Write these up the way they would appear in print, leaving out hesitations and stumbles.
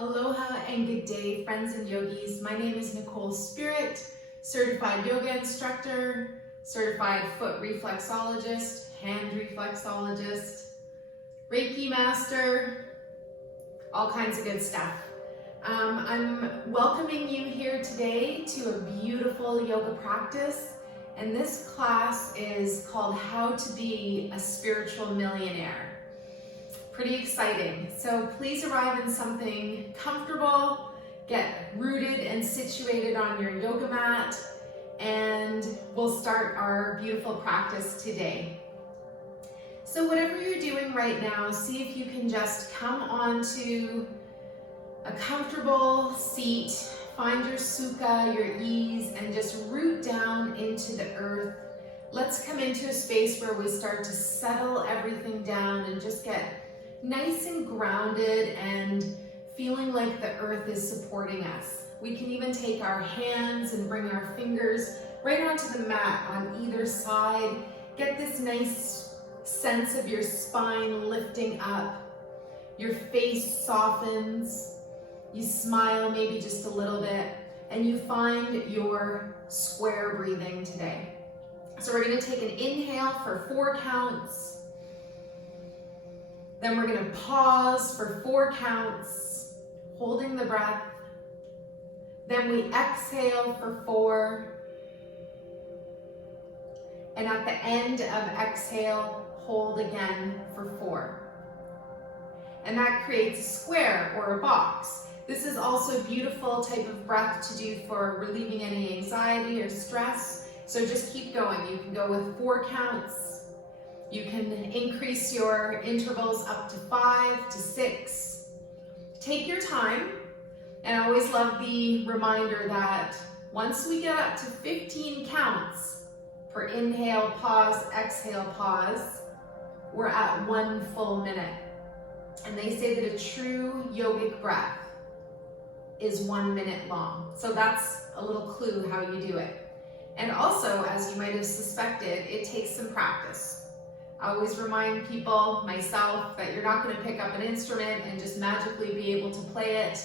Aloha and good day, friends and yogis. My name is Nicole Spirit, certified yoga instructor, certified foot reflexologist, hand reflexologist, Reiki master, all kinds of good stuff. I'm welcoming you here today to a beautiful yoga practice, and this class is called How to Be a Spiritual Millionaire. Pretty exciting. So please arrive in something comfortable, get rooted and situated on your yoga mat, and we'll start our beautiful practice today. So whatever you're doing right now, see if you can just come onto a comfortable seat, find your sukha, your ease, and just root down into the earth. Let's come into a space where we start to settle everything down and just get nice and grounded and feeling like the earth is supporting us. We can even take our hands and bring our fingers right onto the mat on either side. Get this nice sense of your spine lifting up. Your face softens. You smile maybe just a little bit, and you find your square breathing today. So we're going to take an inhale for 4 counts. Then we're going to pause for 4 counts, holding the breath. Then we exhale for 4. And at the end of exhale, hold again for 4. And that creates a square or a box. This is also a beautiful type of breath to do for relieving any anxiety or stress. So just keep going. You can go with 4 counts. You can increase your intervals up to 5 to 6. Take your time. And I always love the reminder that once we get up to 15 counts per inhale, pause, exhale, pause, we're at 1 full minute. And they say that a true yogic breath is 1 minute long. So that's a little clue how you do it. And also, as you might have suspected, it takes some practice. I always remind people, myself, that you're not going to pick up an instrument and just magically be able to play it.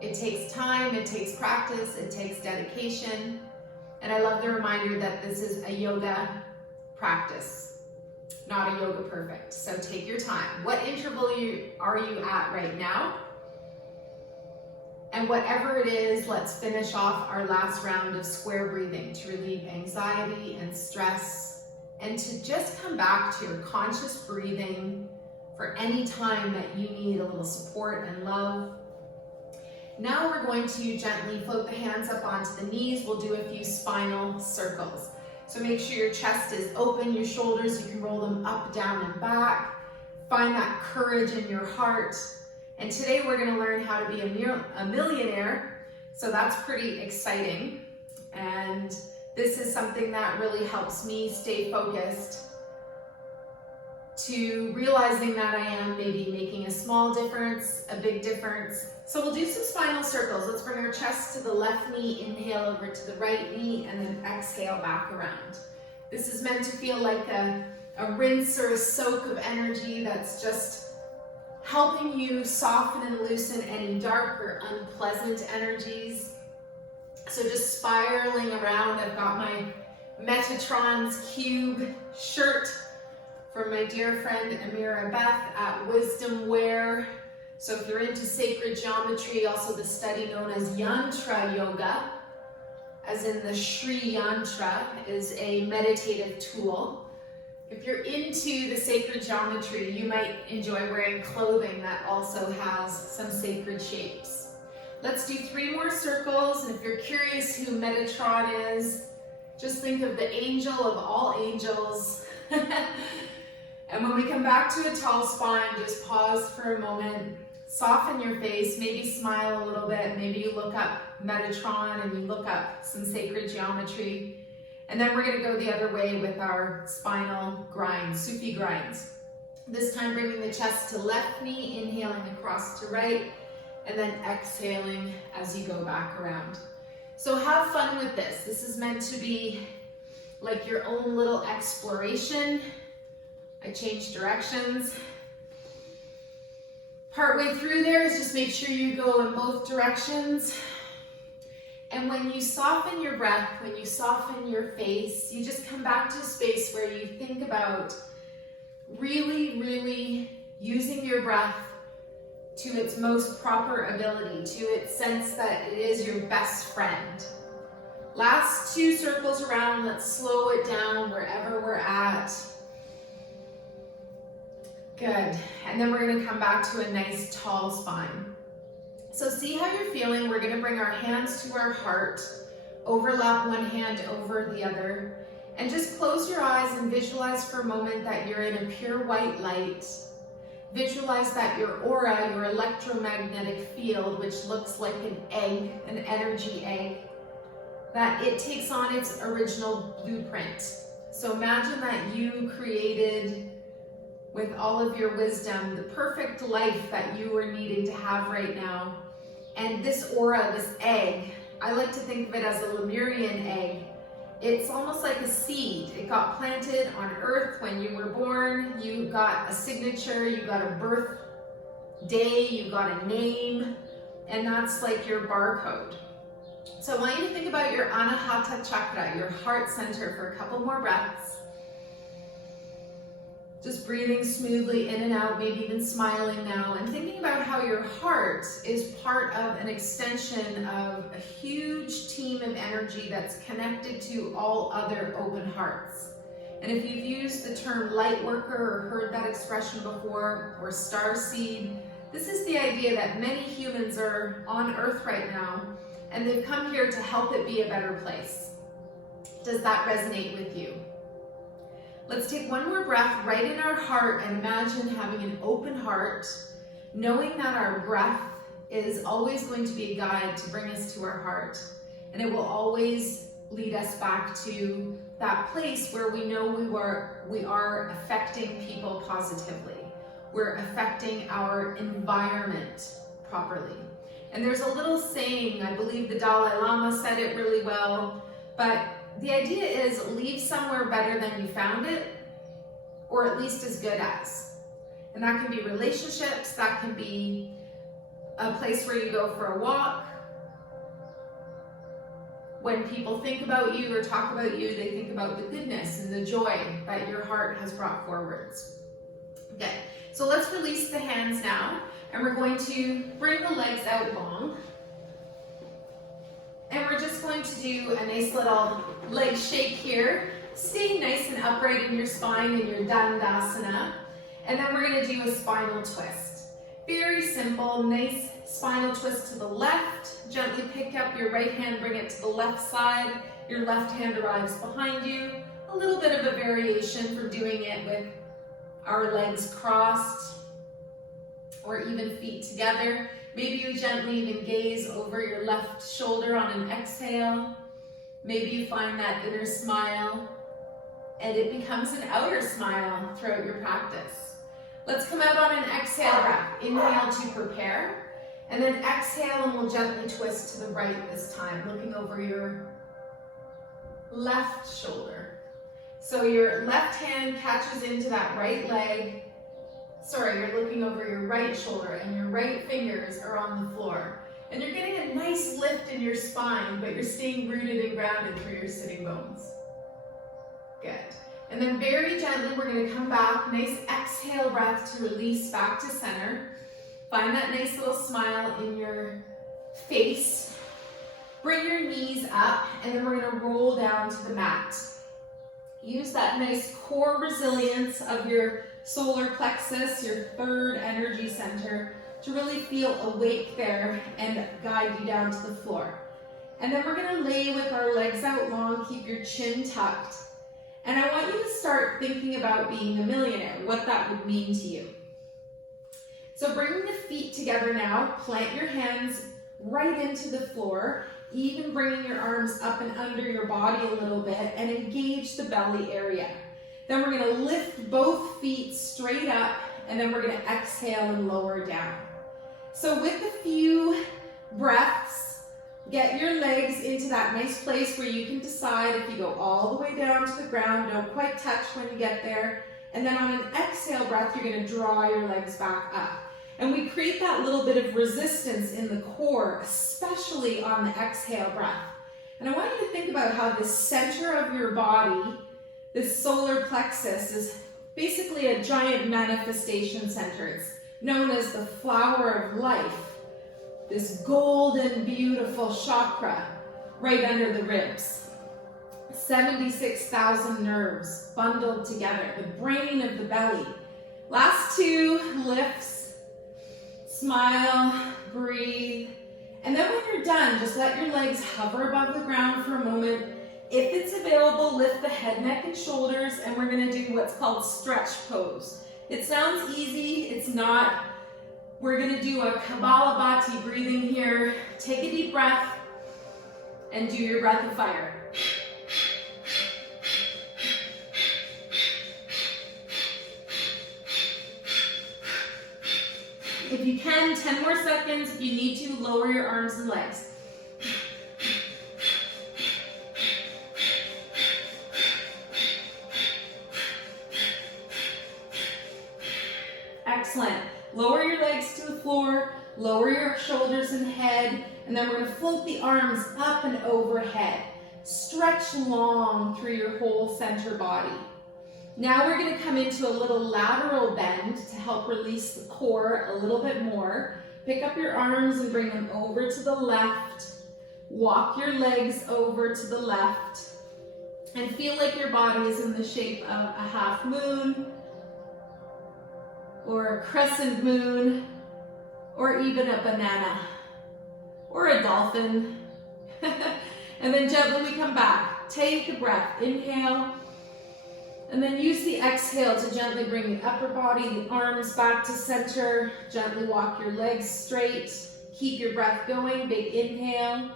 It takes time, it takes practice, it takes dedication. And I love the reminder that this is a yoga practice, not a yoga perfect. So take your time. What interval are you at right now? And whatever it is, let's finish off our last round of square breathing to relieve anxiety and stress, and to just come back to your conscious breathing for any time that you need a little support and love. Now we're going to gently float the hands up onto the knees. We'll do a few spinal circles. So make sure your chest is open, your shoulders, you can roll them up, down, and back. Find that courage in your heart. And today we're going to learn how to be a millionaire. So that's pretty exciting. And this is something that really helps me stay focused to realizing that I am maybe making a small difference, a big difference. So we'll do some spinal circles. Let's bring our chest to the left knee, inhale over to the right knee, and then exhale back around. This is meant to feel like a rinse or a soak of energy that's just helping you soften and loosen any dark or unpleasant energies. So just spiraling around. I've got my Metatron's Cube shirt from my dear friend Amira Beth at Wisdom Wear. So if you're into sacred geometry, also the study known as Yantra Yoga, as in the Sri Yantra, is a meditative tool. If you're into the sacred geometry, you might enjoy wearing clothing that also has some sacred shapes. Let's do 3 more circles, and if you're curious who Metatron is, just think of the angel of all angels. And when we come back to a tall spine, just pause for a moment, soften your face, maybe smile a little bit, maybe you look up Metatron and you look up some sacred geometry. And then we're going to go the other way with our spinal grinds, Sufi grinds. This time bringing the chest to left knee, inhaling across to right, and then exhaling as you go back around. So have fun with this. This is meant to be like your own little exploration. I changed directions. Partway through there is just make sure you go in both directions. And when you soften your breath, when you soften your face, you just come back to a space where you think about really, really using your breath to its most proper ability, to its sense that it is your best friend. Last 2 circles around, let's slow it down wherever we're at. Good. And then we're going to come back to a nice tall spine. So see how you're feeling. We're going to bring our hands to our heart, overlap one hand over the other, and just close your eyes and visualize for a moment that you're in a pure white light. Visualize that your aura, your electromagnetic field, which looks like an egg, an energy egg, that it takes on its original blueprint. So imagine that you created, with all of your wisdom, the perfect life that you are needing to have right now. And this aura, this egg, I like to think of it as a Lemurian egg. It's almost like a seed. It got planted on Earth when you were born. You got a signature, you got a birth day, you got a name, and that's like your barcode. So I want you to think about your Anahata chakra, your heart center, for a couple more breaths. Just breathing smoothly in and out, maybe even smiling now, and thinking about how your heart is part of an extension of a huge team of energy that's connected to all other open hearts. And if you've used the term light worker or heard that expression before, or star seed, this is the idea that many humans are on Earth right now, and they've come here to help it be a better place. Does that resonate with you? Let's take one more breath right in our heart and imagine having an open heart, knowing that our breath is always going to be a guide to bring us to our heart. And it will always lead us back to that place where we know we are affecting people positively. We're affecting our environment properly. And there's a little saying, I believe the Dalai Lama said it really well, but the idea is leave somewhere better than you found it, or at least as good as. And that can be relationships, that can be a place where you go for a walk. When people think about you or talk about you, they think about the goodness and the joy that your heart has brought forwards. Okay, so let's release the hands now, and we're going to bring the legs out long. And we're just going to do a nice little leg shake here. Stay nice and upright in your spine in your Dandasana. And then we're going to do a spinal twist. Very simple, nice spinal twist to the left. Gently pick up your right hand, bring it to the left side. Your left hand arrives behind you. A little bit of a variation for doing it with our legs crossed or even feet together. Maybe you gently even gaze over your left shoulder on an exhale. Maybe you find that inner smile and it becomes an outer smile throughout your practice. Let's come out on an exhale breath. Inhale to prepare, and then exhale and we'll gently twist to the right this time, looking over your left shoulder. So your left hand catches into that right leg. Sorry, you're looking over your right shoulder and your right fingers are on the floor. And you're getting a nice lift in your spine, but you're staying rooted and grounded through your sitting bones. Good. And then very gently, we're going to come back. Nice exhale breath to release back to center. Find that nice little smile in your face. Bring your knees up, and then we're going to roll down to the mat. Use that nice core resilience of your solar plexus, your third energy center, to really feel awake there and guide you down to the floor. And then we're going to lay with our legs out long, keep your chin tucked. And I want you to start thinking about being a millionaire, what that would mean to you. So bring the feet together now, plant your hands right into the floor, even bringing your arms up and under your body a little bit, and engage the belly area. Then we're going to lift both feet straight up, and then we're going to exhale and lower down. So with a few breaths, get your legs into that nice place where you can decide if you go all the way down to the ground, don't quite touch when you get there, and then on an exhale breath, you're going to draw your legs back up. And we create that little bit of resistance in the core, especially on the exhale breath. And I want you to think about how the center of your body, this solar plexus, is basically a giant manifestation center. It's known as the flower of life, this golden, beautiful chakra right under the ribs. 76,000 nerves bundled together, the brain of the belly. Last two lifts, smile, breathe. And then when you're done, just let your legs hover above the ground for a moment. If it's available, lift the head, neck, and shoulders, and we're gonna do what's called stretch pose. It sounds easy, it's not. We're gonna do a Kapalabhati breathing here. Take a deep breath and do your breath of fire. If you can, 10 more seconds. If you need to, lower your arms and legs. Excellent. Lower your legs to the floor, lower your shoulders and head, and then we're going to float the arms up and overhead. Stretch long through your whole center body. Now we're going to come into a little lateral bend to help release the core a little bit more. Pick up your arms and bring them over to the left. Walk your legs over to the left. And feel like your body is in the shape of a half moon, or a crescent moon, or even a banana, or a dolphin. And then gently we come back. Take a breath. Inhale. And then use the exhale to gently bring the upper body, the arms back to center. Gently walk your legs straight. Keep your breath going. Big inhale.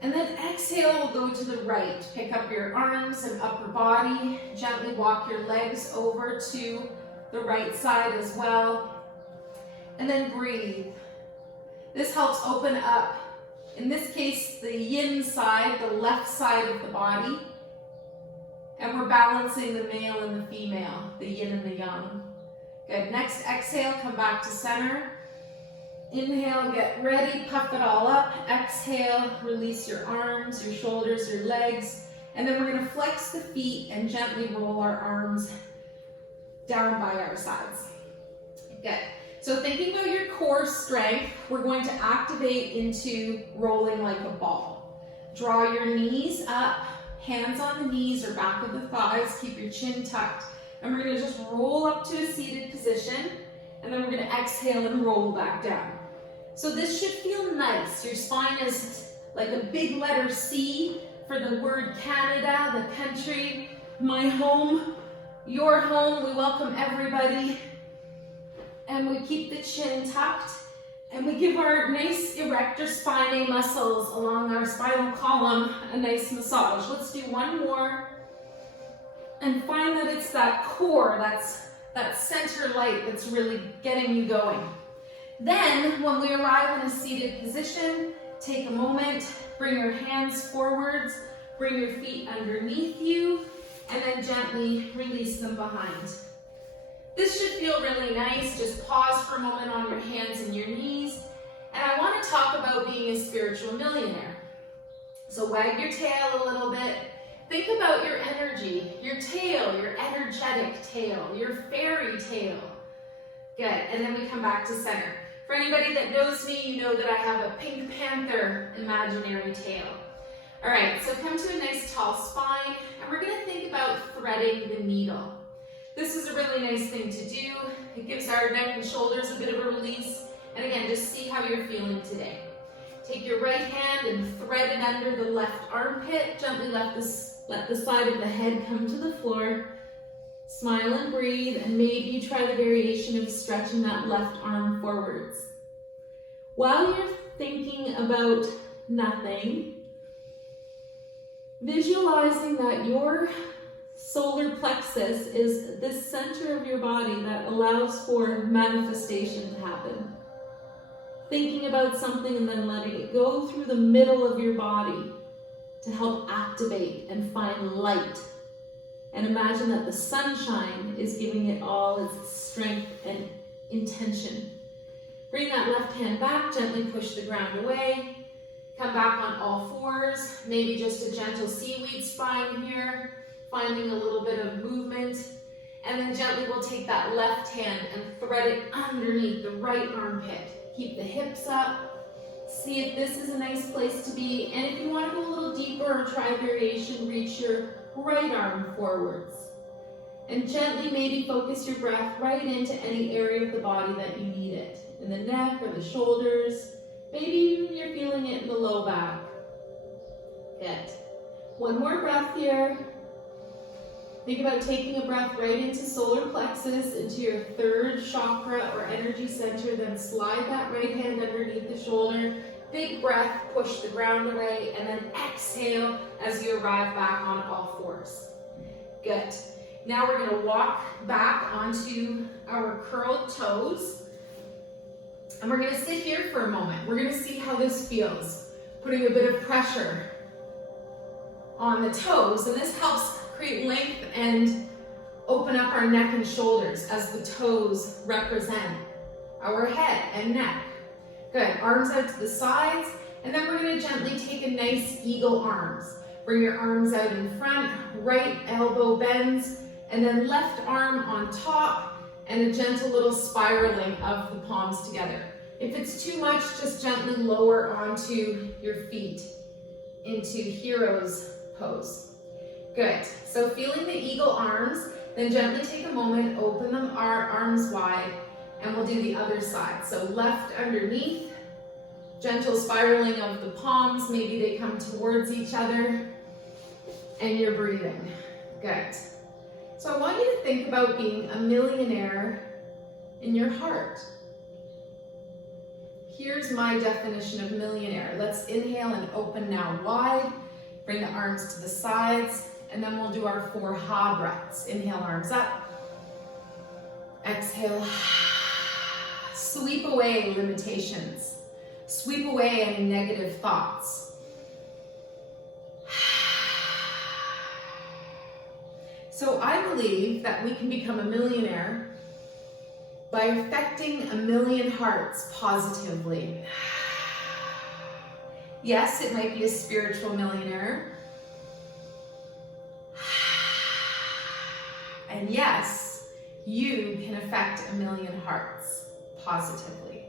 And then exhale, we'll go to the right. Pick up your arms and upper body. Gently walk your legs over to the right side as well. And then breathe. This helps open up, in this case, the yin side, the left side of the body. And we're balancing the male and the female, the yin and the yang. Good. Next exhale, come back to center. Inhale, get ready, puff it all up. Exhale, release your arms, your shoulders, your legs. And then we're going to flex the feet and gently roll our arms down by our sides. Good. So thinking about your core strength, we're going to activate into rolling like a ball. Draw your knees up. Hands on the knees or back of the thighs, keep your chin tucked. And we're gonna just roll up to a seated position, and then we're gonna exhale and roll back down. So this should feel nice. Your spine is like a big letter C for the word Canada, the country, my home, your home. We welcome everybody. And we keep the chin tucked. And we give our nice erector spinae muscles along our spinal column a nice massage. Let's do one more. And find that it's that core, that center light that's really getting you going. Then, when we arrive in a seated position, take a moment, bring your hands forwards, bring your feet underneath you, and then gently release them behind. This should feel really nice. Just pause for a moment on your hands and your knees. And I want to talk about being a spiritual millionaire. So wag your tail a little bit. Think about your energy, your tail, your energetic tail, your fairy tail. Good. And then we come back to center. For anybody that knows me, you know that I have a Pink Panther imaginary tail. All right, so come to a nice tall spine, and we're going to think about threading the needle. This is a really nice thing to do. It gives our neck and shoulders a bit of a release. And again, just see how you're feeling today. Take your right hand and thread it under the left armpit. Gently let the side of the head come to the floor. Smile and breathe, and maybe you try the variation of stretching that left arm forwards. While you're thinking about nothing, visualizing that your solar plexus is this center of your body that allows for manifestation to happen. Thinking about something and then letting it go through the middle of your body to help activate and find light. And imagine that the sunshine is giving it all its strength and intention. Bring that left hand back, gently push the ground away. Come back on all fours, maybe just a gentle seaweed spine here, finding a little bit of movement. And then gently we'll take that left hand and thread it underneath the right armpit. Keep the hips up. See if this is a nice place to be. And if you want to go a little deeper or try variation, reach your right arm forwards. And gently maybe focus your breath right into any area of the body that you need it. In the neck or the shoulders. Maybe even you're feeling it in the low back. Good. One more breath here. Think about taking a breath right into solar plexus, into your third chakra or energy center, then slide that right hand underneath the shoulder. Big breath, push the ground away, and then exhale as you arrive back on all fours. Good. Now we're going to walk back onto our curled toes. And we're going to sit here for a moment. We're going to see how this feels. Putting a bit of pressure on the toes. And this helps create length and open up our neck and shoulders as the toes represent our head and neck. Good. Arms out to the sides. And then we're going to gently take a nice eagle arms. Bring your arms out in front. Right elbow bends. And then left arm on top. And a gentle little spiraling of the palms together. If it's too much, just gently lower onto your feet into hero's pose. Good. So feeling the eagle arms, then gently take a moment, open them our arms wide, and we'll do the other side. So left underneath, gentle spiraling of the palms, maybe they come towards each other, and you're breathing. Good. So I want you to think about being a millionaire in your heart. Here's my definition of millionaire. Let's inhale and open now wide. Bring the arms to the sides, and then we'll do our 4 ha breaths. Inhale, arms up. Exhale. Sweep away limitations. Sweep away any negative thoughts. So I believe that we can become a millionaire by affecting 1 million hearts positively. Yes, it might be a spiritual millionaire. And yes, you can affect 1 million hearts positively.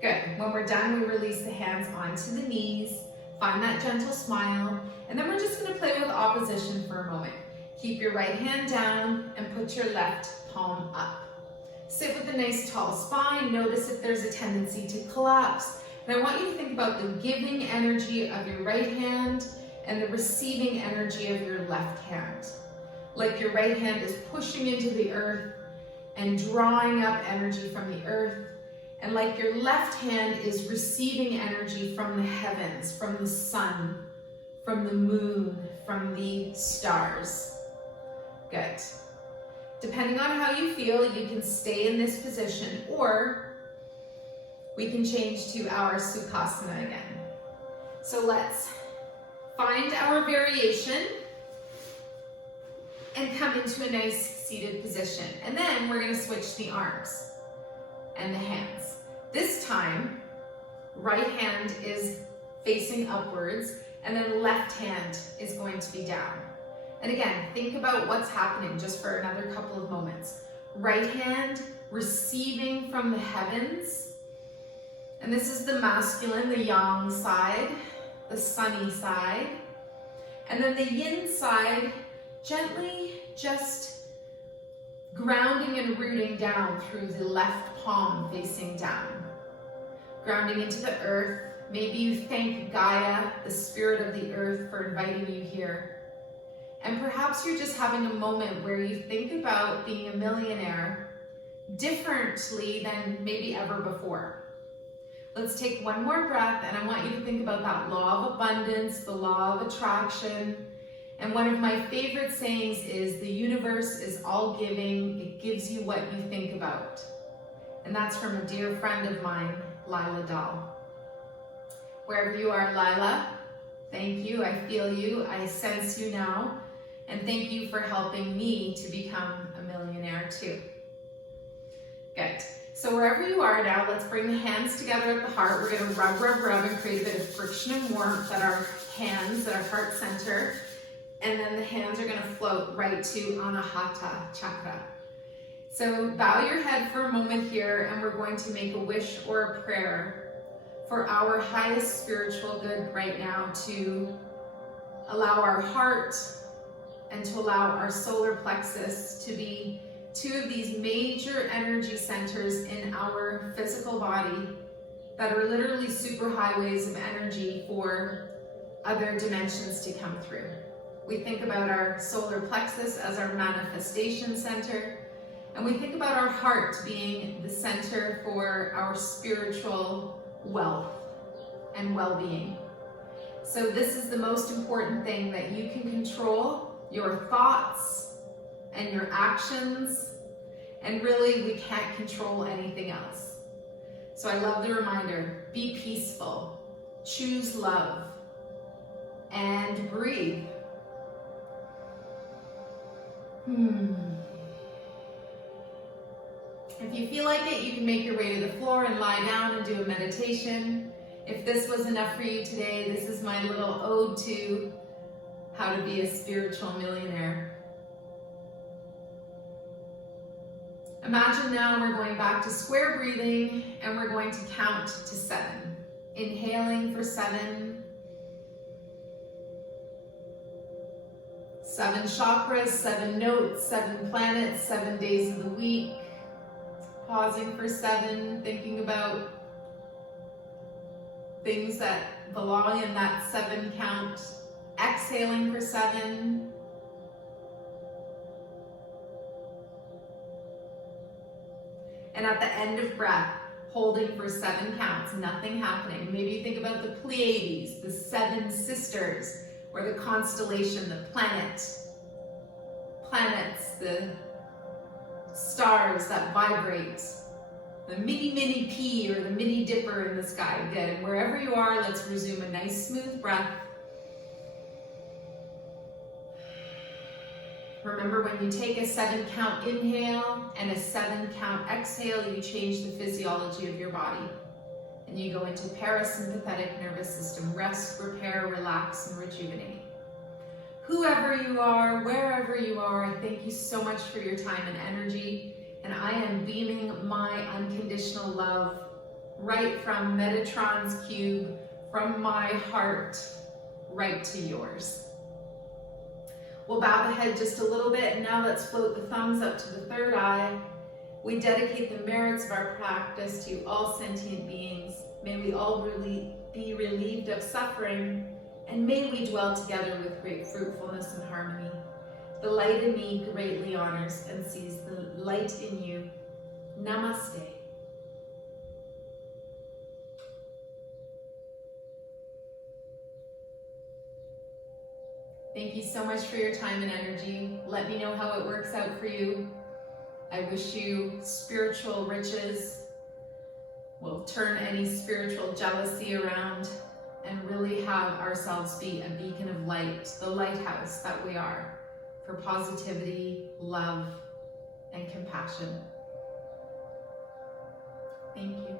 Good. When we're done, we release the hands onto the knees, find that gentle smile, and then we're just going to play with opposition for a moment. Keep your right hand down and put your left palm up. Sit with a nice tall spine. Notice if there's a tendency to collapse. And I want you to think about the giving energy of your right hand and the receiving energy of your left hand. Like your right hand is pushing into the earth and drawing up energy from the earth. And like your left hand is receiving energy from the heavens, from the sun, from the moon, from the stars. Good. Depending on how you feel, you can stay in this position, or we can change to our Sukhasana again. So let's find our variation and come into a nice seated position. And then we're going to switch the arms and the hands. This time, right hand is facing upwards, and then left hand is going to be down. And again, think about what's happening just for another couple of moments. Right hand receiving from the heavens. And this is the masculine, the yang side, the sunny side. And then the yin side, gently just grounding and rooting down through the left palm facing down. Grounding into the earth. Maybe you thank Gaia, the spirit of the earth, for inviting you here. And perhaps you're just having a moment where you think about being a millionaire differently than maybe ever before. Let's take one more breath, and I want you to think about that law of abundance, the law of attraction. And one of my favorite sayings is, the universe is all giving, it gives you what you think about. And that's from a dear friend of mine, Lila Dahl. Wherever you are, Lila, thank you, I feel you, I sense you now. And thank you for helping me to become a millionaire too. Good. So wherever you are now, let's bring the hands together at the heart. We're going to rub, rub, rub and create a bit of friction and warmth at our hands, at our heart center. And then the hands are going to float right to Anahata Chakra. So bow your head for a moment here, and we're going to make a wish or a prayer for our highest spiritual good right now, to allow our heart and to allow our solar plexus to be two of these major energy centers in our physical body that are literally super highways of energy for other dimensions to come through. We think about our solar plexus as our manifestation center, and we think about our heart being the center for our spiritual wealth and well-being. So this is the most important thing, that you can control your thoughts and your actions, and really we can't control anything else. So I love the reminder, be peaceful, choose love, and breathe. If you feel like it, you can make your way to the floor and lie down and do a meditation. If this was enough for you today, this is my little ode to how to be a spiritual millionaire. Imagine now we're going back to square breathing, and we're going to count to 7. Inhaling for 7. 7 chakras, 7 notes, 7 planets, 7 days of the week. Pausing for 7, thinking about things that belong in that 7 count. Exhaling for 7. And at the end of breath, holding for 7 counts, nothing happening. Maybe you think about the Pleiades, the 7 sisters, or the constellation, the planets, the stars that vibrate, the mini pea or the mini dipper in the sky. Good. And wherever you are, let's resume a nice smooth breath. Remember, when you take a 7 count inhale and a 7 count exhale, you change the physiology of your body. And you go into parasympathetic nervous system, rest, repair, relax, and rejuvenate. Whoever you are, wherever you are, I thank you so much for your time and energy. And I am beaming my unconditional love right from Metatron's cube, from my heart, right to yours. We'll bow the head just a little bit, and now let's float the thumbs up to the third eye. We dedicate the merits of our practice to all sentient beings. May we all be relieved of suffering, and may we dwell together with great fruitfulness and harmony. The light in me greatly honors and sees the light in you. Namaste. Thank you so much for your time and energy. Let me know how it works out for you. I wish you spiritual riches. We'll turn any spiritual jealousy around and really have ourselves be a beacon of light, the lighthouse that we are, for positivity, love, and compassion. Thank you.